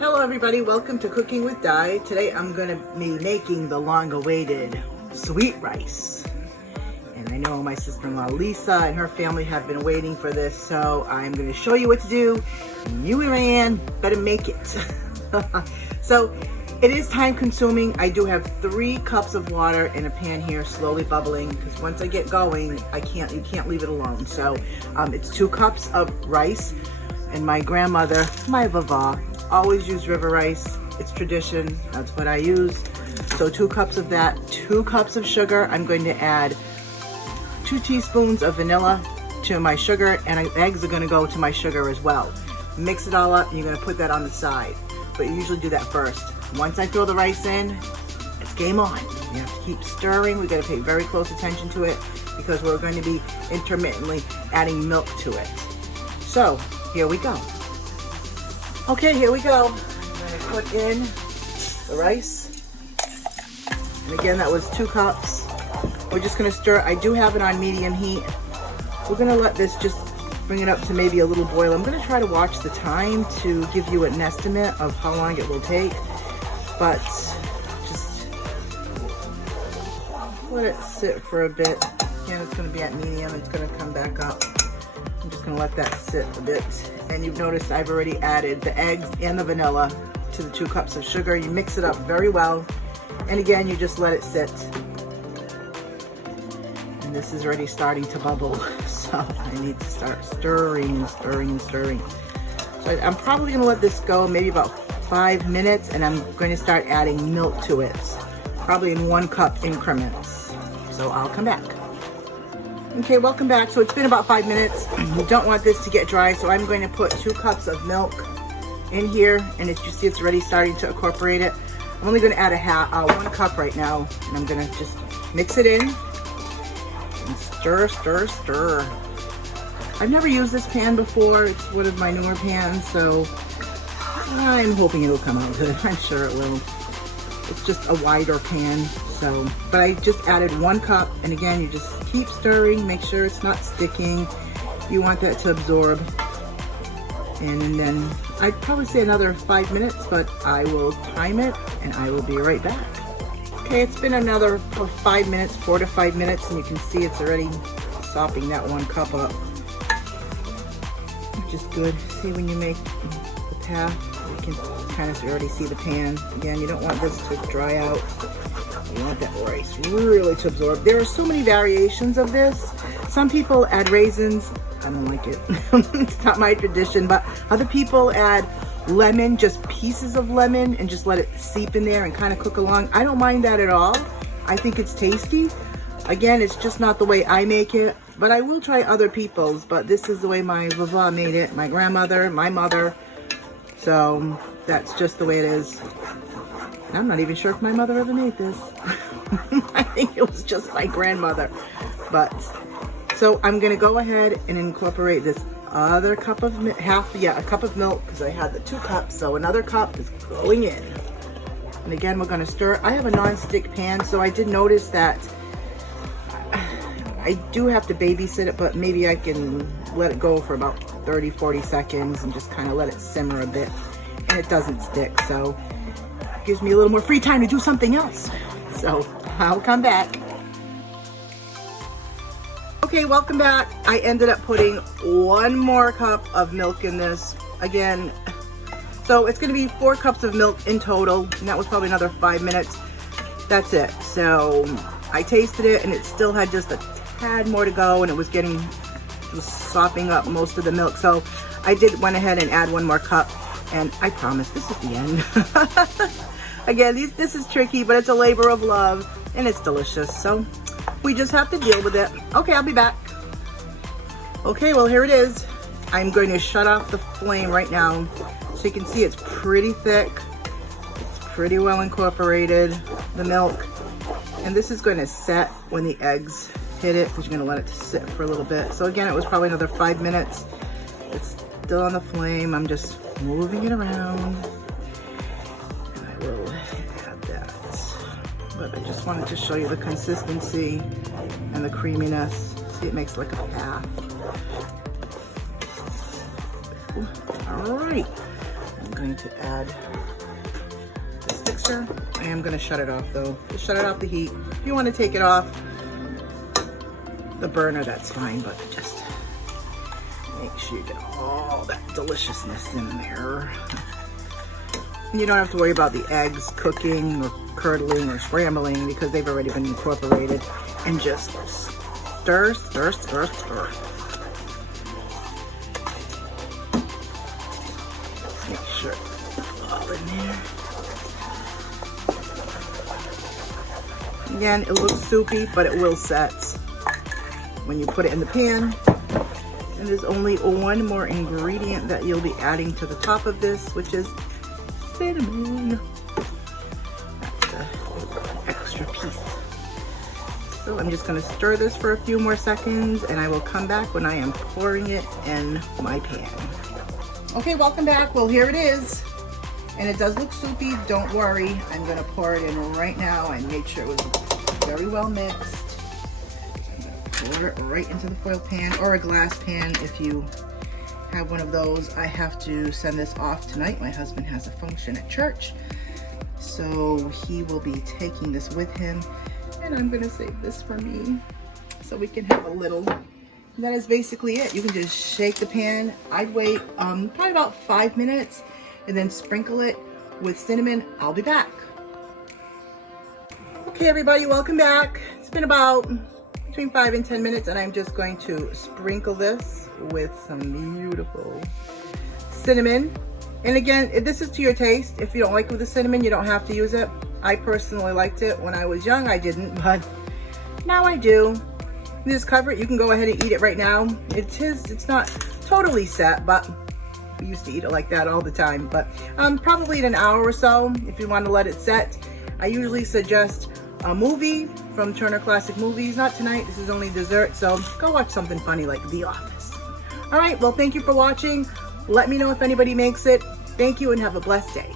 Hello everybody, welcome to Cooking with Di. Today I'm going to be making the long-awaited sweet rice. And I know my sister-in-law Lisa and her family have been waiting for this, so I'm going to show you what to do. You and Ann better make it. So it is time consuming. I do have 3 cups of water in a pan here slowly bubbling, because once I get going, you can't leave it alone. So it's 2 cups of rice, and my grandmother, my vava, always use river rice. It's tradition, that's what I use. So 2 cups of that, 2 cups of sugar. I'm going to add 2 teaspoons of vanilla to my sugar, and eggs are going to go to my sugar as well. Mix it all up, and you're going to put that on the side. But you usually do that first. Once I throw the rice in, it's game on. You have to keep stirring. We got to pay very close attention to it because we're going to be intermittently adding milk to it. So here we go. Okay, here we go. I'm going to put in the rice. And again, that was 2 cups. We're just going to stir. I do have it on medium heat. We're going to let this just bring it up to maybe a little boil. I'm going to try to watch the time to give you an estimate of how long it will take. But just let it sit for a bit. Again, it's going to be at medium. It's going to come back up. I'm just going to let that sit a bit. And you've noticed I've already added the eggs and the vanilla to the 2 cups of sugar. You mix it up very well. And again, you just let it sit. And this is already starting to bubble. So I need to start stirring. So I'm probably going to let this go maybe about 5 minutes, and I'm going to start adding milk to it. Probably in 1 cup increments. So I'll come back. Okay, welcome back. So it's been about 5 minutes. You don't want this to get dry, so I'm going to put 2 cups of milk in here, and as you see, it's already starting to incorporate it. I'm only going to add 1 cup right now, and I'm going to just mix it in and stir. I've never used this pan before. It's one of my newer pans, so I'm hoping it'll come out good. I'm sure it will. It's just a wider pan. So, but I just added 1 cup, and again, you just keep stirring, make sure it's not sticking. You want that to absorb. And then I'd probably say another 5 minutes, but I will time it and I will be right back. Okay, it's been another 5 minutes, 4 to 5 minutes, and you can see it's already sopping that 1 cup up, which is good. See, when you make the path, you can kind of already see the pan. Again, you don't want this to dry out. You want that rice really to absorb. There are so many variations of this. Some people add raisins. I don't like it. It's not my tradition, but other people add lemon, just pieces of lemon, and just let it seep in there and kind of cook along. I don't mind that at all. I think it's tasty. Again, it's just not the way I make it, but I will try other people's, but this is the way my vava made it, my grandmother, my mother. So that's just the way it is. I'm not even sure if my mother ever made this. I think it was just my grandmother. But, so I'm gonna go ahead and incorporate this other cup of, a cup of milk, because I had the 2 cups, so another cup is going in. And again, we're gonna stir. I have a non-stick pan, so I did notice that I do have to babysit it, but maybe I can let it go for about 30, 40 seconds and just kind of let it simmer a bit. And it doesn't stick, so gives me a little more free time to do something else. So I'll come back. Okay, welcome back. I ended up putting 1 more cup of milk in this. Again, so it's gonna be 4 cups of milk in total, and that was probably another 5 minutes. That's it. So I tasted it, and it still had just a tad more to go, and it was sopping up most of the milk. So I went ahead and add 1 more cup. And I promise this is the end. Again, this is tricky, but it's a labor of love, and it's delicious. So we just have to deal with it. Okay, I'll be back. Okay, well, here it is. I'm going to shut off the flame right now. So you can see it's pretty thick. It's pretty well incorporated, the milk. And this is going to set when the eggs hit it, because you're going to let it sit for a little bit. So again, it was probably another 5 minutes. It's still on the flame. I'm just moving it around, and I will add that. But I just wanted to show you the consistency and the creaminess. See, it makes like a path. All right, going to add this mixture. I am going to shut it off though. Just shut it off the heat. If you want to take it off the burner, that's fine, but just make sure you get all that deliciousness in there. And you don't have to worry about the eggs cooking or curdling or scrambling because they've already been incorporated. And just stir, stir, stir, stir. Make sure it's all in there. Again, it looks soupy, but it will set when you put it in the pan. And there's only one more ingredient that you'll be adding to the top of this, which is cinnamon. That's an extra piece. So I'm just gonna stir this for a few more seconds and I will come back when I am pouring it in my pan. Okay, welcome back. Well, here it is. And it does look soupy, don't worry. I'm gonna pour it in right now and make sure it was very well mixed. I'm gonna pour it right into the foil pan or a glass pan if you have one of those. I have to send this off tonight. My husband has a function at church, so he will be taking this with him, and I'm gonna save this for me so we can have a little. And that is basically it. You can just shake the pan. I'd wait probably about 5 minutes and then sprinkle it with cinnamon. I'll be back. Okay, everybody, welcome back. It's been about between 5 and 10 minutes, and I'm just going to sprinkle this with some beautiful cinnamon. And again, this is to your taste. If you don't like it with the cinnamon, you don't have to use it. I personally liked it. When I was young, I didn't, but now I do. You just cover it. You can go ahead and eat it right now. It's not totally set, but we used to eat it like that all the time. But probably in an hour or so, if you want to let it set. I usually suggest a movie from Turner Classic Movies. Not tonight, this is only dessert, so go watch something funny like The Office. All right, well, thank you for watching. Let me know if anybody makes it. Thank you and have a blessed day.